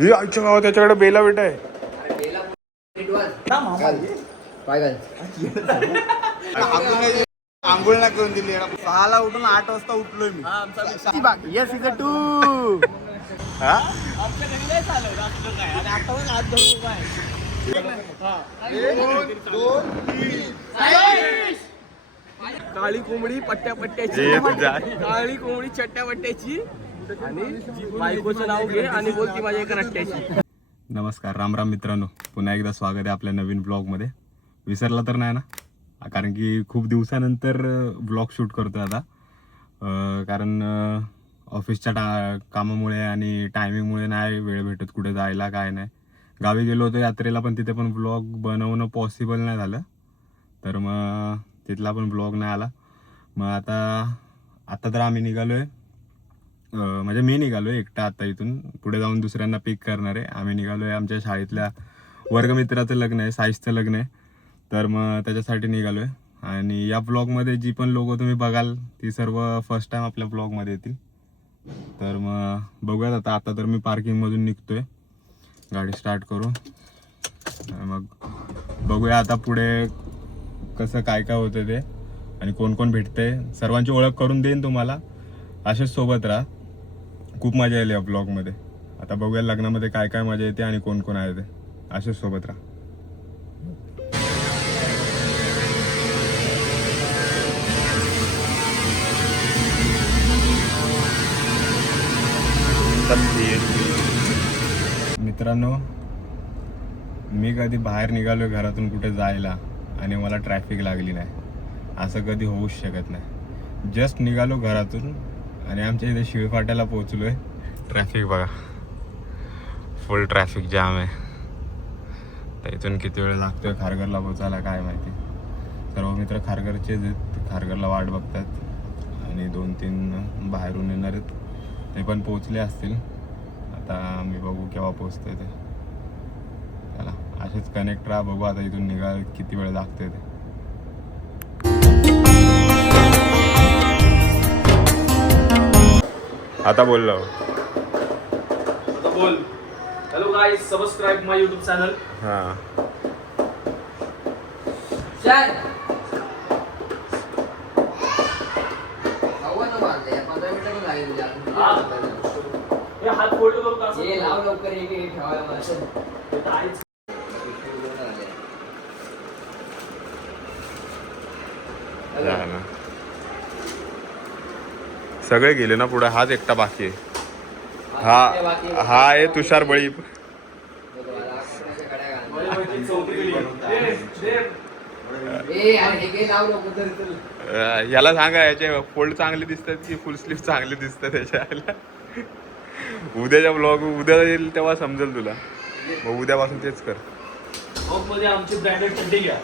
ही आईच्या गावात त्याच्याकडे बेला बेटा आहे. आंघोळ नाही करून दिली. 6ला उठून 8 वाजता उठलोय मी. काळी कोंबडी पट्ट्याची काळी कोंबडी चट्ट्या पट्ट्याची आणि बायकोचं नाव घे आणि बोलती माझ्या एका रट्ट्याची. नमस्कार, राम राम मित्रांनो, पुन्हा एकदा स्वागत आहे आपल्या नवीन ब्लॉगमध्ये. विसरला तर नाही ना? कारण की खूप दिवसानंतर ब्लॉग शूट करतोय आता. कारण ऑफिसच्या कामामुळे आणि टायमिंगमुळे नाही वेळ भेटत कुठे जायला, काय नाही. गावी गेलो होतो यात्रेला, पण तिथे पण ब्लॉग बनवणं पॉसिबल नाही झालं, तर मग तिथला पण ब्लॉग नाही आला. मग आता तर आम्ही निघालो आहे, म्हणजे मी निघालो आहे एकटा. आता इथून पुढे जाऊन दुसऱ्यांना पिक करणार आहे. आम्ही निघालो आहे, आमच्या शाळेतल्या वर्गमित्राचं लग्न आहे, साईजचं लग्न आहे, तर मग त्याच्यासाठी निघालो आहे. आणि या ब्लॉगमध्ये जी पण लोकं तुम्ही बघाल ती सर्व फर्स्ट टाईम आपल्या ब्लॉगमध्ये येतील. तर मग बघूयात. आता तर मी पार्किंगमधून निघतोय, गाडी स्टार्ट करू, मग बघूया आता पुढे कसं काय काय होतं ते आणि कोण कोण भेटते. सर्वांची ओळख करून देईन तुम्हाला. असेच सोबत राहा, खूप मजा येईल या ब्लॉगमध्ये. आता बघूया लग्नामध्ये काय काय मजा येते आणि कोण कोण आहे ते. असेच सोबत राहा. मित्रांनो, मी कधी बाहेर निघालोय घरातून कुठे जायला आणि मला ट्रॅफिक लागली नाही, असं कधी होऊच शकत नाही. जस्ट निघालो घरातून आणि आमच्या इथे शिळफाट्याला पोहोचलोय. ट्रॅफिक बघा, फुल ट्रॅफिक जाम आहे. तर इथून किती वेळ लागतोय खारघरला पोचायला काय माहिती. सर्व मित्र खारघरचेच आहेत, खारघरला वाट बघतात आणि 2-3 बाहेरून येणार आहेत, ते पण पोचले असतील. आता मी बघू केव्हा पोचतोय ते. चला, असेच कनेक्ट राहा. बघू आता इथून निघाल किती वेळ लागतोय ते. आता बोललो. बोल. हॅलो गाईज, सबस्क्राईब माय युट्यूब चॅनल. हां, हात फोल्ड करू का? लवकर एक ठेवायला ना. सगळे गेले ना पुढे, हाच एकटा बाकी आहे. हा आहे तुषार बळी. याला सांगा याचे फोल्ड चांगले दिसतात की फुल स्लीव चांगले दिसतात त्याच्या. उद्याच्या ब्लॉग उद्या येईल तेव्हा समजेल तुला. मग उद्यापासून तेच कर. मध्ये आमची ब्रँडेड चड्डी घ्या.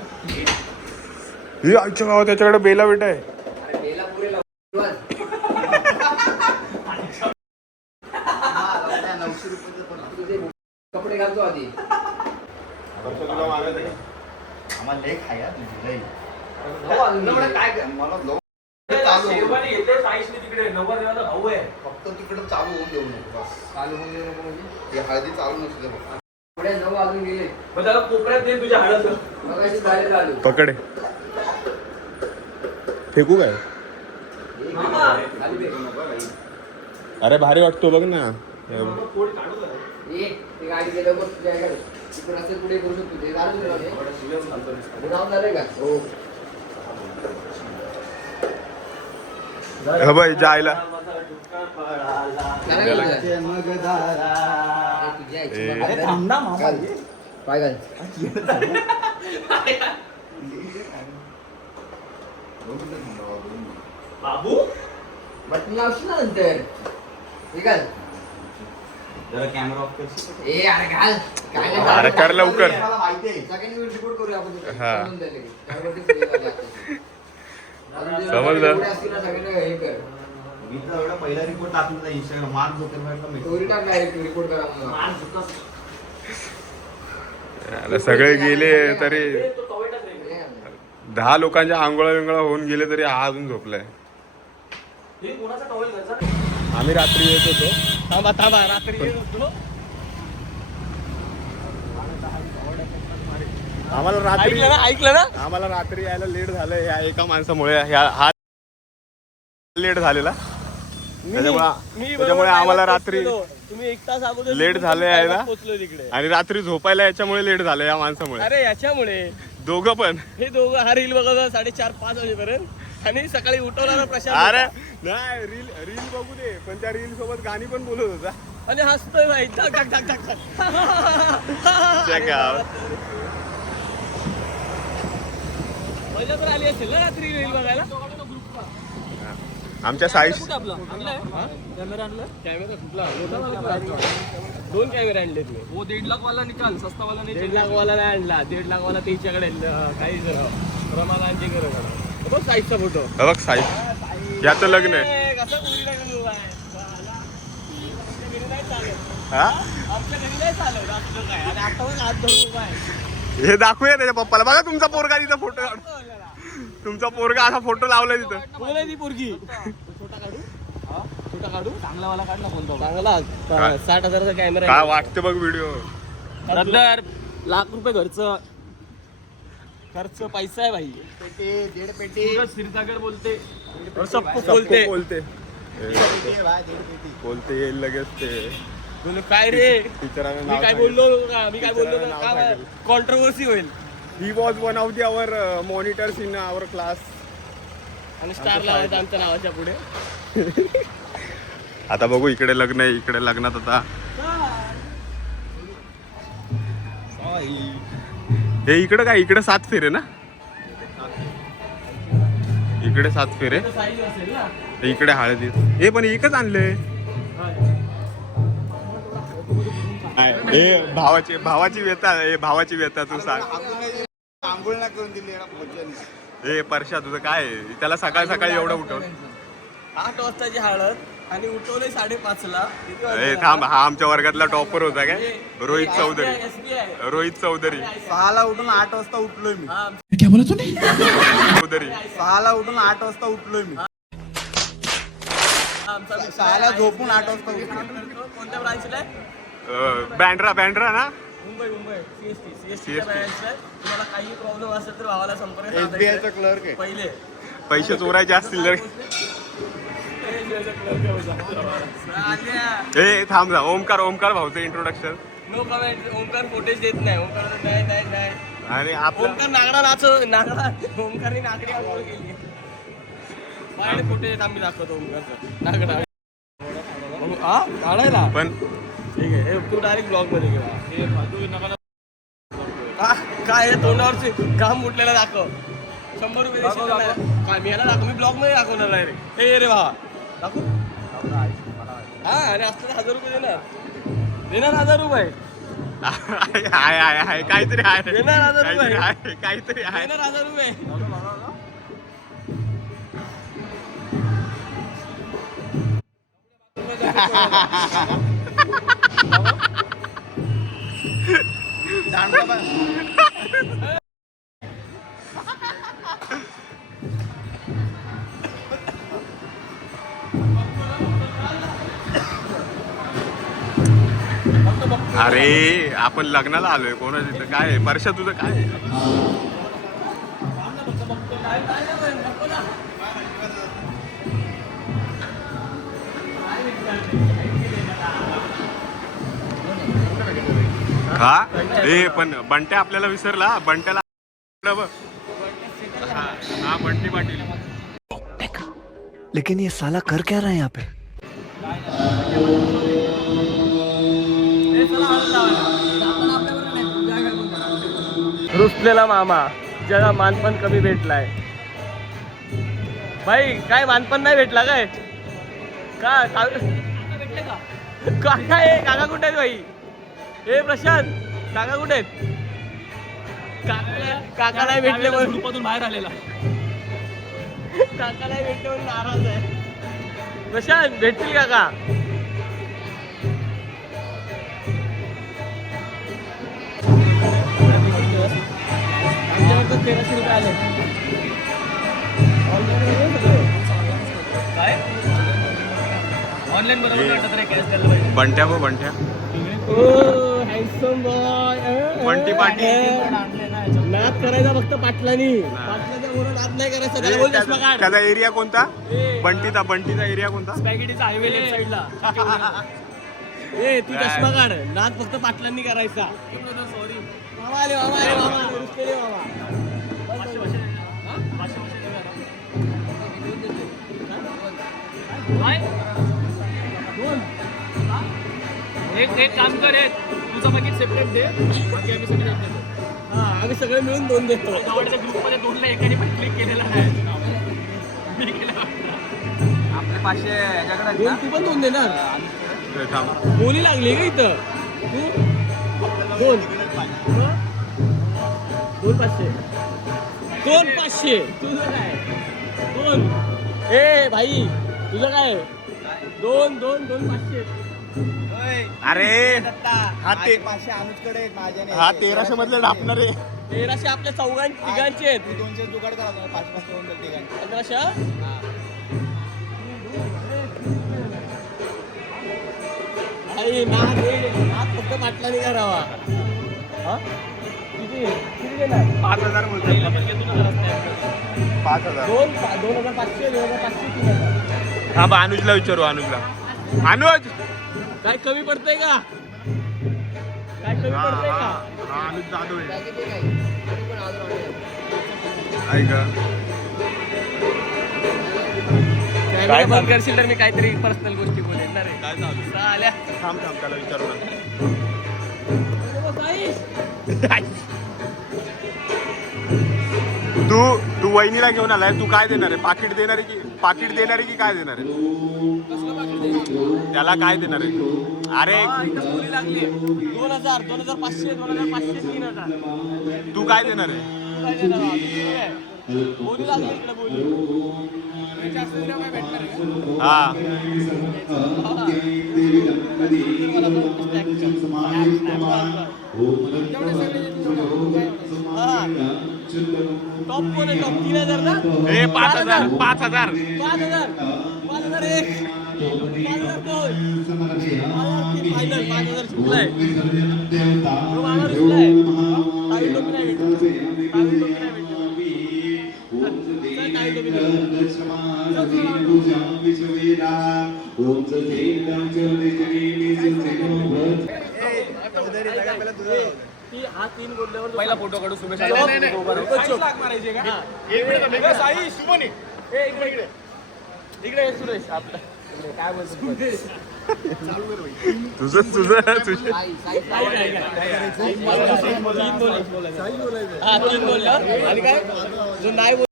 ही आईच्या गावात त्याच्याकडे बेला बेटा आहे. कपडे घालतो आधी. आम्हाला लेख आहे यार तुझी लई. फक्त तिकडे चालू होऊन देऊ नको बस. चालू होऊन देऊ नको म्हणजे हे हळदी चालू नसू दे बघ. पुढे 9 वाजून गेले. मग त्याला कोपऱ्यात दे तुझ्या हळद. मगाशी झाले चालू. पकडे, फेकू काय? अरे भारी वाटतो बघ ना. ते गाडी गेलं बघ तुझ्या इकडे. तिकडे असेल पुढे करू शकतो ते. चालू जाऊन झालंय का? हो. हा बाई जायला. पाय घाल. बाबू बटन लावशील ना नंतर. हे घाल. जरा कॅमेरा ऑफ कर. ए अरे घाल. काय अरे कर लवकर. मला माहिती आहे. सेकंड व्हिडिओ रिपोर्ट करूया आपण. हा. समजलं. समजलं. हे कर. मी तर एवढा पहिला रिपोर्ट टाकला इंस्टाग्राम मार्क झुकरबर्गला स्टोरी टाक डायरेक्ट रिपोर्ट करा म्हणून. सगळे गेले तरी 10 लोकांच्या आंघोळा विंगळा होऊन गेले तरी हा अजून झोपलाय. कोणाचा टॉवेल घ्यायचा? आम्ही रात्री येत होतो. थांबा रात्री येत होतो. आम्हाला ऐकलं ना आम्हाला रात्री यायला लेट झालं या एका माणसामुळे हा लेट झालेला त्याच्यामुळे आम्हाला रात्री तुम्ही 1 तास अगोदर लेट झालं यायला पोहोचलो तिकडे. आणि रात्री झोपायला याच्यामुळे लेट झालं या माणसामुळे अरे याच्यामुळे दोघं पण हे दोघं हा रील बघत 4:30-5 वाजेपर्यंत आणि सकाळी उठवणारा प्रशांत अरे होता. नाही रील बघू दे पण त्या रील सोबत गाणी पण बोलत होता आणि हसतोय भाई धक धक धक धक धक. Check out. मजा तर आली असेल ना रात्री रील बघायला. आमच्या साईज कॅमेरा आणला कॅमेरा कुठला मोठा 2 कॅमेरे आणलेत मी. वो 1.5 लाख वाला निकाल सस्ता वाला नाही. 1.5 लाख वाला नाही आणला. 1.5 लाख वाला त्याच्याकडे काही प्रमाणांची गरज आहे. बघ साईजचा फोटो. बघ साईज याचं लग्न आहे कसं मुलीला घेऊन उभा आहे. आमच्या घरी नाही चालत. हा आमच्या घरी नाही चालत असं काय. आणि आता पण हात धरून उभा आहे. हे दाखवूया त्याच्या पप्पाला बघा तुमचा पोरगा तिथं फोटो तुमचा पोरगा असा फोटो लावलाय तिथं कोण आहे ती पोरगी. छोटा काढू छोटा काढू चांगला वाला काढ ना कोणता चांगला 60,000चा कॅमेरा काय वाटतं बघ व्हिडिओ तर लाख रुपये खर्च पैसा आहे भाई. पेटी 1.5 पेटी सूरज क्षीरसागर बोलते और सबको बोलते बोलते येईल लगेच ते बोलो काय रे टीचरांना मी नाव काय सांगितलं. बोललो का टीचरांना नाव का सांगितलं. कॉन्ट्रोवर्सी होईल. He was one of the our monitors in our class. आणि स्टार लावायचा आमच्या नावाच्या पुढे. आता बघू इकडे लग्न आहे इकडे लग्नात आता हे इकडे काय इकडे 7 फेरे ना इकडे 7 फेरे साईज असेल ना. इकडे हळदी हे पण एकच आणले भावाची व्यथा तू सांग आंघोळ ना करून दिली हे परशा तुझं काय आहे? त्याला सकाळी एवढं उठवलं 8 वाजताची हळद आणि उठवले 5:30 ला. हे थांब हा आमच्या वर्गातला टॉपर होता काय रोहित चौधरी SBI. रोहित चौधरी 6ला उठून 8 वाजता उठलोय मी. चौधरी 6ला उठून 8 वाजता उठलोय मी. 6ला झोपून 8 वाजता उठलो. कोणत्या ब्रांचला आहे. बँड्रा ना मुंबई CST तुम्हाला काही प्रॉब्लेम असेल तर भावाला संपर्क साधायचा. SBI चा क्लर्क आहे. पहिले पैसे चोरायचे असतील तर हे थांब जा ओमकार भाऊचं introduction no comment. Omkar footage देत नाही. ओमकार नाही आणि आपलं ओमकार ओमकारने नागडी आंघोळ केली. माझ्याकडे फुटेज आम्ही दाखवतो ओमकारचं नागडा काढायला पण ठीक आहे. तू डायरेक्ट ब्लॉग मध्ये घेऊ. काय हे तोंडावरचे घाम उठलेला दाखव. 100 रुपये देशील का नाही? काय मी याला दाखव. मी ब्लॉग मध्ये दाखवणार नाही रे. हे रे भावा दाखव. हा अरे असतं 1000 रुपये देणार 1000 रुपये आहे काहीतरी आहे देणार 1000 रुपये काहीतरी आहे देणार 1000 रुपये. अरे आपण लग्नाला आलोय कोणाचं तिथं काय आहे? परशा तुझं काय आहे? हा ए पण बंट्या आपल्याला विसरला बंट्याला हा बंटी पाटील लेकिन ये साला कर क्या रहा है यहाँ पे? रुसलेला मामा ज्याला मानपण कमी भेटलाय. भाई काय मानपण नाही भेटला काय काका कुठे आहेत भाई. हे प्रशांत काका कुठे आहेत. काका नाही भेटले म्हणून ग्रुपातून बाहेर आलेला. काका नाही भेटले म्हणून नाराज आहे. प्रशांत भेटतील काका. आमच्याकडे 1300 रुपये आले. काय ऑनलाईन बरोबर वाटत रे कॅश द्यायला पाहिजे. बंट्या बंट्या हँडसम बॉय बंटी पाटील नाद करायचा फक्त पाटलानी. पाटलाच्या मोर नाद नाही करायचा. त्याला बोल चष्मा काढ. त्याचा एरिया कोणता? बंटीचा एरिया कोणता? स्पॅगेटीचा हायवे लेफ्ट साईडला. ए तू चष्मा काढ. नाद फक्त पाटलांनी करायचा. सॉरी मामा आले मामा. रुसलेले मामा. एक काम कर, तुझं बघित सेपरेट दे, बाकी आम्ही सगळे देतो. हा आम्ही सगळे मिळून 2 देतो. आवडच्या ग्रुपमध्ये 2ला एकाने पण क्लिक केलेला नाही. मी केला. आपले 500 याच्याकडे आहेत तू पण 2 देणार. थांब. बोली लागली का इथं? तू 2 500. 2 500. तुझं काय? 2. ए भाई तुझं काय? 2 500. अरे हा ते 500 अनुजकडे आहेत, माझ्या नाही. हा 1300 मधले ढापणार आहे. 1300 आपल्या तिघांचे आहेत. 200 जुगाड करा 500 होऊन जाईल तिघांचे. 1500. आई नाद फक्त पाटलाने करावा. हा? किती देणार? 5000 बोलतोय. 5000. 2,500, 2,500, 3,000. हा बा अनुजला विचारू. अनुज काय कमी पडतंय का? हा अनुज जाधव आहे. काय किती काय तरी पण अजून ऑर्डर ऐक काय बंद करशील तर मी काहीतरी पर्सनल गोष्टी बोलेन ना रे. काय चालू? आल्या थांब त्याला विचारू ना. तू वहिनीला घेऊन आलाय. तू काय देणार आहे? पाकिट देणार आहे की काय देणार आहे? त्याला काय देणार आहे? अरे बोली लागली 2,000, 2,500, 2,500, 3,000. तू काय देणार आहे? काय देणार बा? किती आहे? बोली लागली इकडे बोली. हा टॉप कोण आहे? टॉप 3,000 ना? 5,000. 5,000 एक 5,000 दोन. 5,000 फायनल. 5,000 चुकलाय. तो मामा रुसलाय. काही टोपी नाही भेटली. काही टोपी नाही भेटली. चल, काही टोपी नाही. हा 3 बोलल्यावर पहिला फोटो काढू. सुमेश इकडे ये सुरेश. आपला काय बोलतो तुझं हा 3 बोलल्यावर आणि काय जो नाही बोल.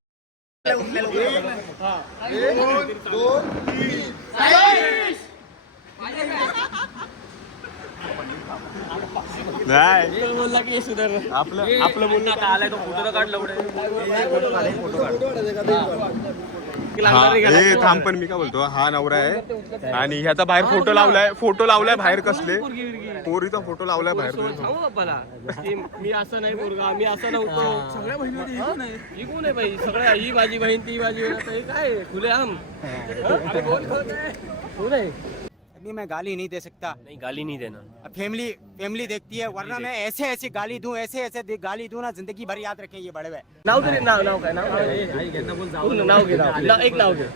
नाही बोलला की सुधार. आपलं बोलणं का आलाय तो फोटो तर काढला हे थांब. पण मी काय बोलतो, हा नवरा आहे आणि ह्याचा बाहेर फोटो लावलाय बाहेर. कसले पोरीचा फोटो लावलाय बाहेर. सांगू बाप्पाला मी असं नाही पोरगा, मी असं नव्हतो. सगळ्या बहिणी ही कोण आहे बाई? सगळ्या ही माझी बहीण ती माझी बहीण. हे काय खुले आम कोण आहे? मैं गाली नहीं दे सकता. नाही गाली नाही देणार. फैमिली देखती है, वरना मैं ऐसे गाली दूं, ऐसे गाली दूं ना, जिंदगी भर याद रखें ये बड़े हुए. नाव तरी नाव काय? नाव घे. नाव घे. एक नाव घे.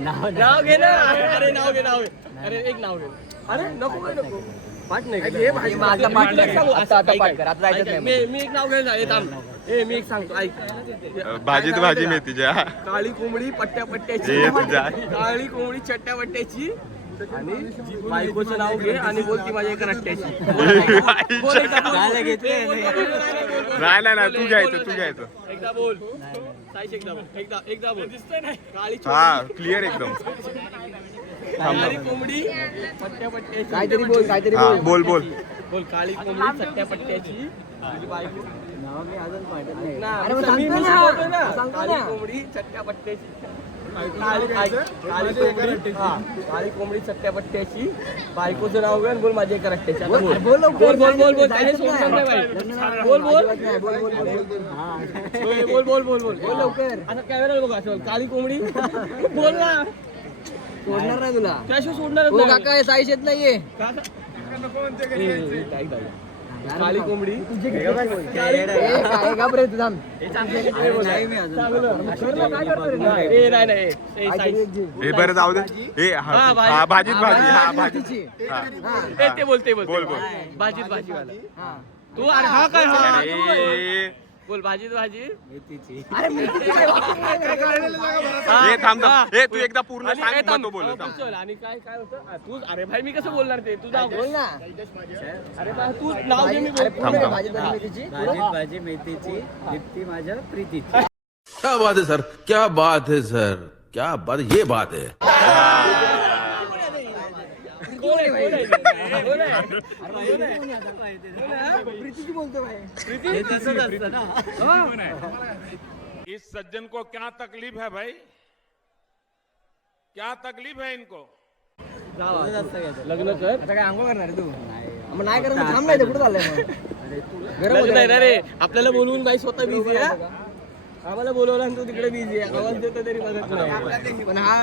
नाव घे ना. अरे नाव घे. अरे एक नाव घे. अरे नको पाठ नाही. माझा पाठ कर. आता पाठ कर. आता जायचं नाही. मी एक नाव घ्यायला थांब. मी एक सांगतो ऐक. भाजी मेथीच्या. काळी कोंबडी पट्ट्याची. काळी कोंबडी चट्ट्यापट्ट्याची आणि बायकोचं नाव घे आणि बोल ती माझ्या एका रट्ट्याची. नाही तू घ्यायचं. एकदा बोल. एकदा बोल. दिसतंय नाही काळी हा क्लिअर एकदम. काळी कोंबडी पट्ट्यापट्ट्याची. काहीतरी बोल. हा बोल. काळी कोंबडी चट्ट्यापट्ट्याची तुझी बायको. अरे मग सांगतो ना. काळी कोंबडी चट्ट्यापट्ट्याची. काळी कोंबडी चट्ट्यापट्ट्याची बायकोचं नाव घे. बोल माझ्या एका रट्ट्याची. बोल. बोल लवकर. आता कॅमेरा बघा. काळी कोंबडी बोल ना. सोडणार नाही तुला. त्याशिवाय सोडणार काका साईश येत नाहीये. काळी कोंबडी काय घाबरे तू थांब. हे बरं जाऊ दे. हे हा, भाजी. हा भाजीत भाजी हा भाजी मेथीची. हा. ते बोलते बोल, बोल. भाजीत भाजीवाला हा. तू अरे हा काय हा? अरे बोल भाजीत भाजी अरे मेथीची काय? हे थांब थांब. हे तू एकदा पूर्ण आणि सांग काय मग थांब. तो बोल हा, थांब. चल, आणि काय काय होतं तू अरे भाई मी कसं बोलणार ते तुझा बोल ना. अरे बा तू नाव घे मी अरे बोल पूर्ण थांब. भाजी भाजी मेथीची. भाजी मेथीची दीप्ती माझ्या प्रीतीची. क्या बात है सर, क्या बात है सर, क्या बात, ये बात है. कोण आहे, कोण आहे? कोण आहे? प्रीतीची बोलतो भाई. प्रीती? तसंच असतं ना. इस सज्जन को क्या तकलीफ है भाई? क्या तकलीफ है इनको? लग्न कर आता काय आंघोळ करणार आहे तू? मग नाही करत मग थांब नाही कुठं चाललंय मग? गरम लग्न आहे होतं ना रे आपल्याला बोलवून बाई स्वतः बिझी आहे आम्हाला बोलवलं आणि तू तिकडे बिझी आहे आवाज देतो तरी मदत नाही पण हा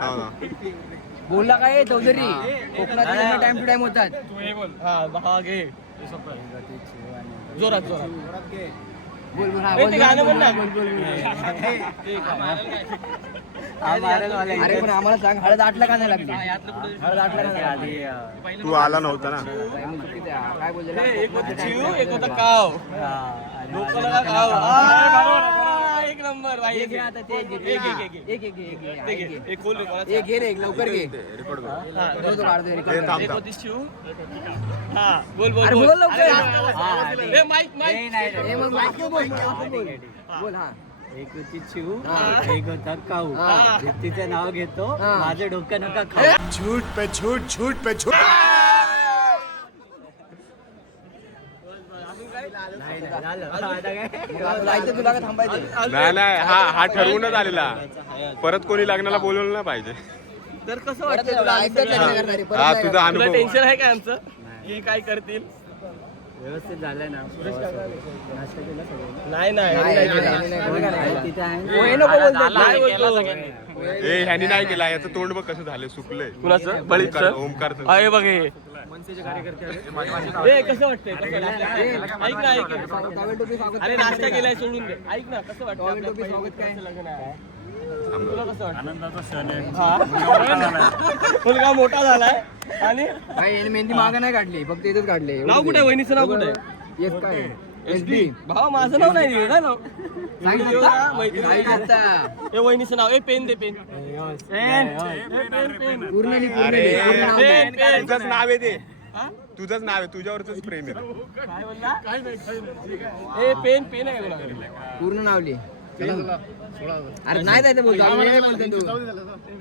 हो ना. बोलला काय चौधरी कोकणात टाइम टू टाइम होतात. हा घे जोरात जोरात बोल बोल हा, ए, बोल, ते बोल, गाणं बोल, म्हण ना. बोल, बोल, बोल. हा मारायला अरे पण आम्हाला सांग हळद आटला का नाही लागली हळद आटला का नाही लागली? तू आला नव्हता ना. काय बोललेला? एक होतं चिव एक होतं काव डोकं लगा काव आ, एक नंबर भाई एक घे आता ते घे. एक एक घे. एक खोल रे कोणाचं? एक घे रे एक लवकर घे. रेकॉर्ड कर. हा, तो काढतोय हे record. थांब एक थांब. होती चिव हा बोल बोल अरे बोल बोल लवकर. ए माईक माईक ए, मग मागे बोल, मागे बोल. बोल हा. एक होती चिव हा. एक होता काऊ हा. दीप्तीचं नाव घेतो हा. माझं डोकं नका खाऊ. नाही, नाही, झालं. आता काय? मग आता जायचं तुला का थांबायचं? नाही नाही हा ठरवूनच आलेला. परत कोणी लग्नाला बोलवलं नाही पाहिजे. तर कसं परत वाटतं तुला एकदाच लग्न करणार आहे, परत हा नाही तुझा करणार. तुला अनुभव. टेन्शन आहे का आमचं की काय करतील व्यवस्थित झालंय ना नाश्ता केला सगळं नाही नाही नाही, नाही नाही, केला. नाही, नाही, नाही, नाही. तिथे आहे ओ, हे नको बोलतो. नाही बोलतो ए ह्यानी नाही केला याचं तोंड बघ कसं झालं सुकलंय. कुणाचं बळीचं ओमकारचं. आहे बघ हे ए, कसं वाटतंय कसं वाटतंय? ऐक ना ऐक ना. टॉवेल टोपी स्वागत अरे नाश्ता केलाय सोडून दे ऐक ना कसं वाटतं टॉवेल आपल्या टोपी स्वागत काय? पहिलं लग्न आहे तुला कसं वाटतं आनंदाचा क्षण आहे मुलगा मोठा झालाय आणि भाई याने मेहंदी मागं नाही काढली फक्त इथेच काढले. नाव कुठे आहे? वहिनीचं नाव कुठे आहे? येस काय SD. भावा माझं नाव नाही दिलं का नाव सांगितलं आता. सांगितलं आता. ए वहिनीचं नाव ए पेन दे पेन पेन पेन पूर्ण लिही, पूर्ण अरे लिही. पूर्ण नाव दे. पेन तुझंच नाव आहे ते. हा? तुझंच नाव आहे तुझ्यावरच प्रेम आहे. काय बोलला ए पेन पेन आहे कोणाकडे पूर्ण नाव लिही. अरे नाही जायचं बोलतो अरे वेळ आहे बोलतो तू.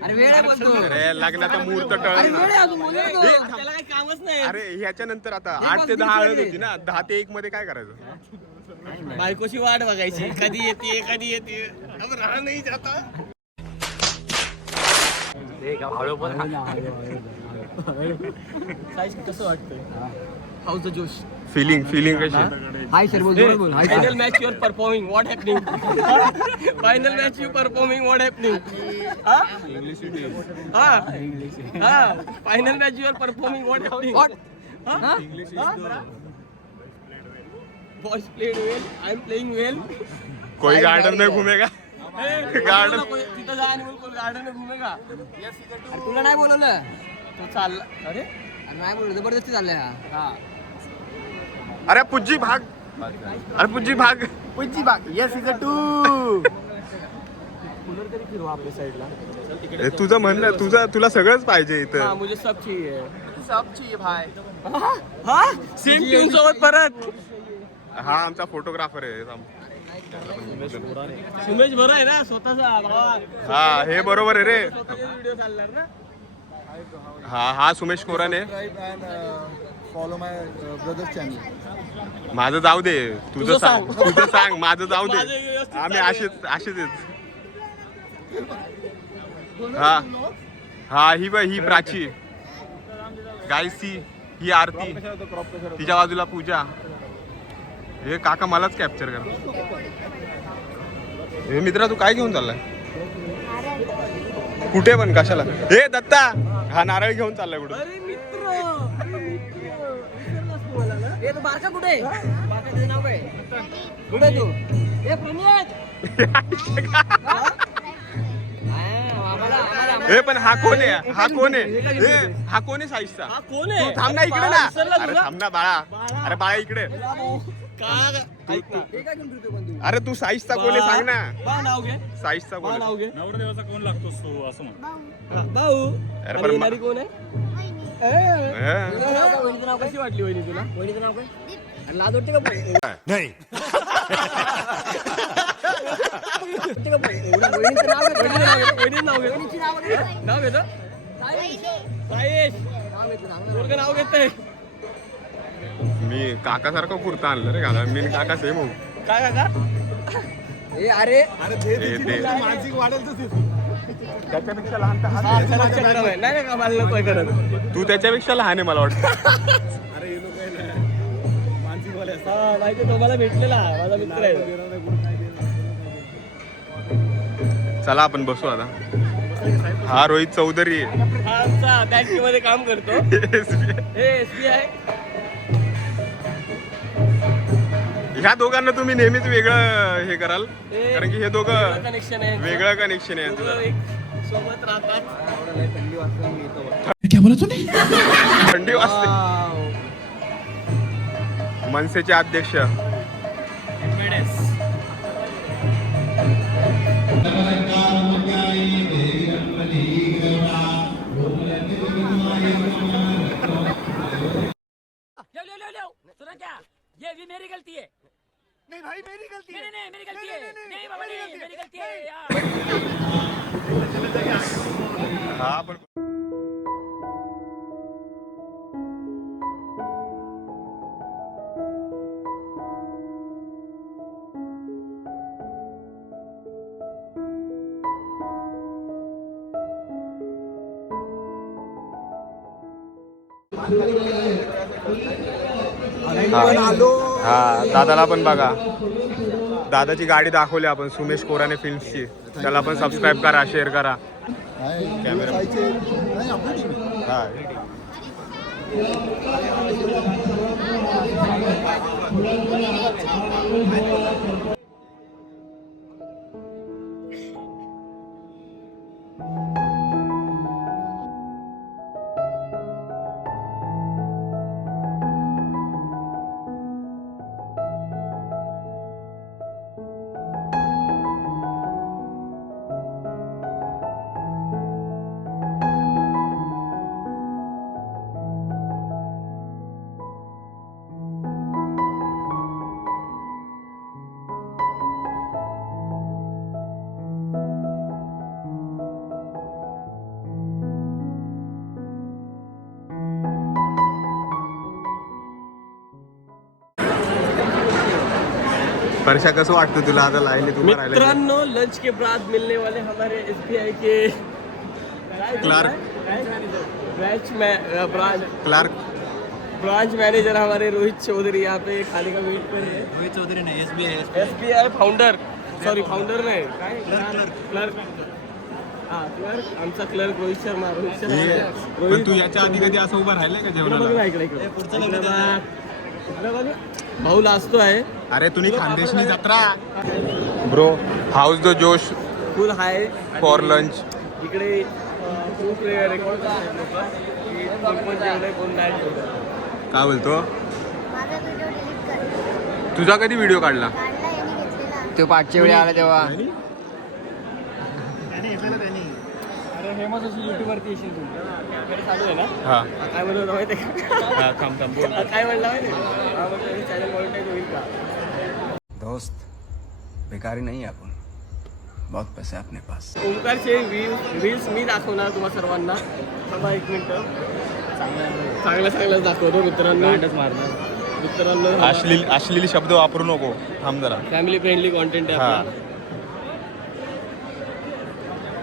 अरे वेळ आहे बोलतो. अरे लग्नाचा मुहूर्त अरे टळ. वेळ आहे अजून बोलू नको. त्याला काही कामच नाही अरे ह्याच्या नंतर आता एक 8 ते 10 वाजता हळद होती ना 10 ते 1 मध्ये काय करायचं? बायकोची वाट बघायची कधी येते अब राहा नाही जाता साईज कसं वाटतंय हाऊस द जोश फिलिंग कशी? हाय सर बोल जोरात बोल hi sir. Final match your performing what happening final match you performing what happening हा final match your performing what happening boys played well I am playing well कोई garden में घूमेगा. Garden तिथं जा आणि बोल गार्डन में घुमेगा अरे तुला नाही बोलवलं. तो चालला अरे अरे नाही बोलवलं जबरदस्ती चाललंय हा. अरे पुज्जी भाग. अरे पुज्जी भाग. पुज्जी बाग येस इज 2. कूलर तरी फिरवा आपल्या साईडला ए, तुझं म्हणणं तुला सगळंच पाहिजे हाँ इथं. मुझे सब चाहिए सब चाहिए भाई. हाँ सेम ट्यून सोबत परत हा आमचा फोटोग्राफर आहे. सुमेश बरं आहे ना स्वतःचा भावा हा हे बरोबर आहे रे. व्हिडिओ चालणार ना हा सुमेश कोराने. फॉलो माय ब्रदर्स चॅनल. माझं जाऊ दे तुझं सांग. तुझं सांग माझं जाऊ माझं दे. व्यवस्थित आम्ही चालू असेच आहेत. हा ही प्राची गायसी ही आरती तिच्या बाजूला पूजा. हे काका मलाच कॅप्चर कर. हे मित्रा तू काय घेऊन चाललाय? कुठे पण कशाला? हे दत्ता हा नारळ घेऊन चाललाय कुठं? अरे मित्र विसरलास तू मला ना ए तू बारका कुठे बारका तुझं नाव काय कुठे तू ए प्रणित हे पण हा कोण आहे हा कोण आहे हा कोण आहे साईजचा हा कोण तू आहे थांब ना इकडे ना विसरला अरे तुला? थांब ना बाळा अरे बाळा इकडे ऐक ना अरे तू साईजचा कोण आहे सांग ना बा नाव घे साईजचा कोण बा आहे? नाव घे नवरदेवाचा कोण लागतोस तू असं म्हण हा, भाऊ अरे आणि पण येणारी कोण आहे हं. वहिनीचं नाव कशी वाटली वहिनी तुला वहिनीचं नाव काय आणि लाज वाटते का पण? वाटते का पण? एवढं वहिनीचं नाव घे, वहिनीचं नाव घे. नाव घेतो साईश पोरगं नाव घेतंय मी काकासारखं कुर्ता आणलं रे काका मी आणि काका सेम हो काय काका ए अरे ते मानसिक वाढेल त्याच्यापेक्षा लहान तर हा. नाही नाही का मला नको करत तू त्याच्यापेक्षा लहान आहे मला वाटतं हा माहिती तो मला भेटलेला माझा मित्र आहे चला आपण बसू आता हा रोहित चौधरी आहे हा आमचा बँकेमध्ये काम करतो हे SBI ह्या दोघांना तुम्ही नेहमीच वेगळं हे कराल कारण की हे दोघं कनेक्शन आहे वेगळं कनेक्शन आहे दोघं यांचं. एक सोबत राहतात थंडी वाजते मनसेचे अध्यक्ष ये भी मेरी गलती है नहीं भाई मेरी गलती है नहीं मेरी गलती है नहीं बाबा नहीं मेरी गलती है यार हा पण हा दादाला पण बघा दादाची गाडी दाखवली आपण सुमेश कोराने फिल्म्सची त्याला पण सबस्क्राईब करा शेअर करा नाही आपली टीम हा परशा कसं वाटतं तुला आता लाईन उभं राहिलं मित्रांनो लंच के बाद मिलने वाले हमारे SBI के क्लार्क ब्रांच मैनेजर हमारे रोहित चौधरी यहाँ पे खाने का वेट कर रहे हैं रोहित चौधरी नहीं SBI फाउंडर फाउंडर नाही क्लर्क हा क्लर्क आमचा क्लर्क रोहित शर्मा पण तू याच्या आधी कधी असं उभं राहिलंय का जेवणाला इकडे भाऊ लाजतो आहे अरे तुम्ही खानदेशनी जत्रा ब्रो हाऊस द जोश फुल हाय फॉर लंच इकडे खूप रेकॉर्ड कोण जेवलंय कोण नाही जेवलं काय बोलतो माझा व्हिडिओ डिलीट कर तुझा कधी व्हिडिओ काढला काढला यांनी घेतलेला तो पाठच्या वेळी आला तेव्हा अरे फेमस अशी युट्यूबवरती येशील तू चालू आहे ना हा काय म्हणलं माहिती आहे का थांब थांब काय म्हणलं माहिती चॅनल मॉनिटाईज होईल का दोस्त बेकारी नहीं है अपन बहुत पैसे अपने पास ओमकारचे रील्स मी दाखवणार तुम्हा सर्वांना थांबा एक मिनिटं चांगलं दाखवतो मित्रांनो मित्रांनो अश्लील शब्द वापरू नको थांब जरा फॅमिली फ्रेंडली कॉन्टेंट आहे हा. आपला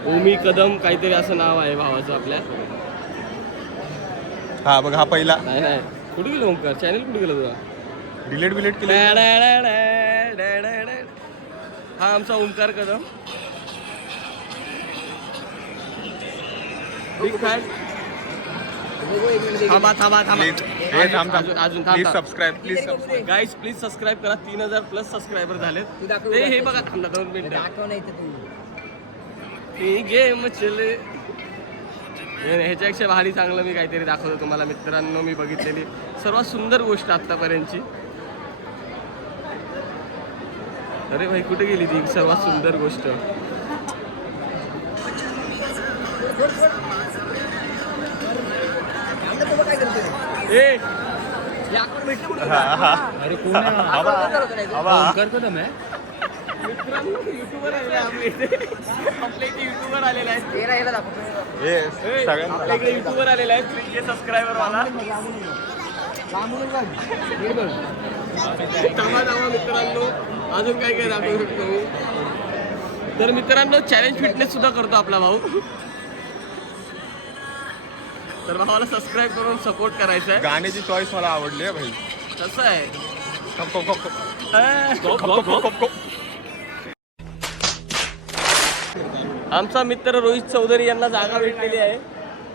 ओमी कदम काहीतरी असं नाव आहे भावाचं आपल्या हा बघ हा पहिला नाही कुठे गेलो ओमकार चॅनल कुठे गेलो तुझा डिलेट बिलेट केले हा आमचा ओमकार कदम बिग थांबा थांबा थांबा अजून please subscribe please subscribe guys please subscribe करा. 3000 प्लस सबस्क्रायबर झालेत. ते हे बघा थांबा 2 मिनिटं. दाखव नाही तर तू ते गेम चले. ह्याच्यापेक्षा भारी चांगलं मी काहीतरी दाखवतो तुम्हाला मित्रांनो. मी बघितलेली सर्वात सुंदर गोष्ट आत्तापर्यंतची. अरे भाई कुठे गेली ती सर्वात सुंदर गोष्ट? ए अरे कोण आहे मित्रांनो युट्यूबर आलेले आपल्या इथे युट्यूबर आलेले आहेत. आपल्या इकडे युट्यूबर आलेले आहेत 3K सबस्क्रायबर वाला. थांबा मित्रांनो अजून काय काय दाखवू शकतो मी. तर मित्रांनो चॅलेंज फिटनेस सुद्धा करतो आपला भाऊ. तर भावाला सबस्क्राईब करून सपोर्ट करायचा आहे. गाण्याची चॉईस मला आवडली आहे भाई. कसं आहे आमचा मित्र रोहित चौधरी यांना जागा भेटलेली आहे.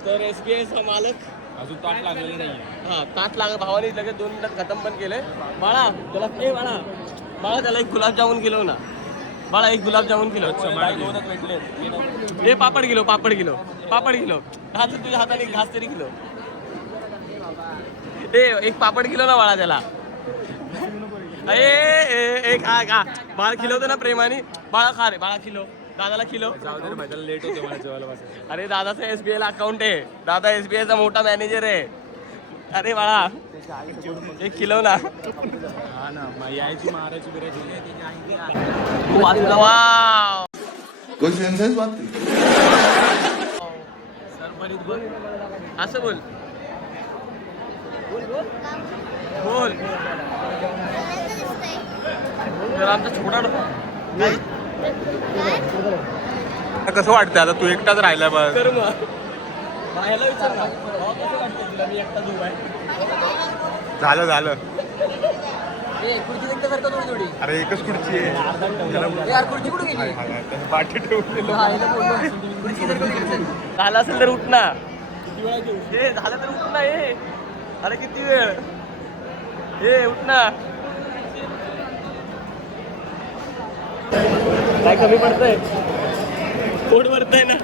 तर SBIचा मालक अजून ताट लागलेलं नाही. हा ताट लागत भावाने लगेच 2 मिनिटात खतम पण केलंय. बाळा त्याला बाळा त्याला एक गुलाबजामुन किलो ना. बाळा एक गुलाबजामुन किलो. हे पापड किलो घास तुझ्या हाताने घास तरी किलो. एक पापड किलो ना बाळा त्याला. एक हा बाळा खिलवतो ना प्रेमाने. बाळा खा रे बाळा किलो. दादाला किलो. लेट होते मला जेवायला बस. अरे दादाचा SBI ला अकाउंट आहे. दादा SBI चा मोठा मॅनेजर आहे. अरे बाळा 1 किलो ना. यायची मारायची बिरायची असं बोल बोल. तर आमचा छोटा कसं वाटतं आता तू एकटाच राहिला बस. कर मग ह्याला विचार ना कसं वाटतं तुला मी एकटाच उभा आहे. झालं खुर्ची देखता सारखं थोडी थोडी अरे एकच खुर्ची आहे. यार खुर्ची कुठे गेली पाठी ठेवून खुर्ची सारखं झालं असेल तर उठ ना. हे झालं तर उठ ना. हे अरे किती वेळ. हे उठ ना. काय कमी पडतंय पोट भरतंय ना.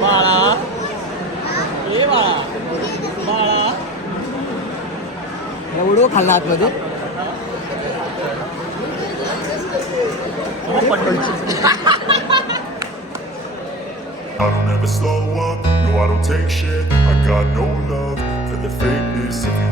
बाळा ए बाळा एवढं खाल्ला आतमध्ये I don't ever slow up, no I don't take shit. I got no love for the fakeness. If you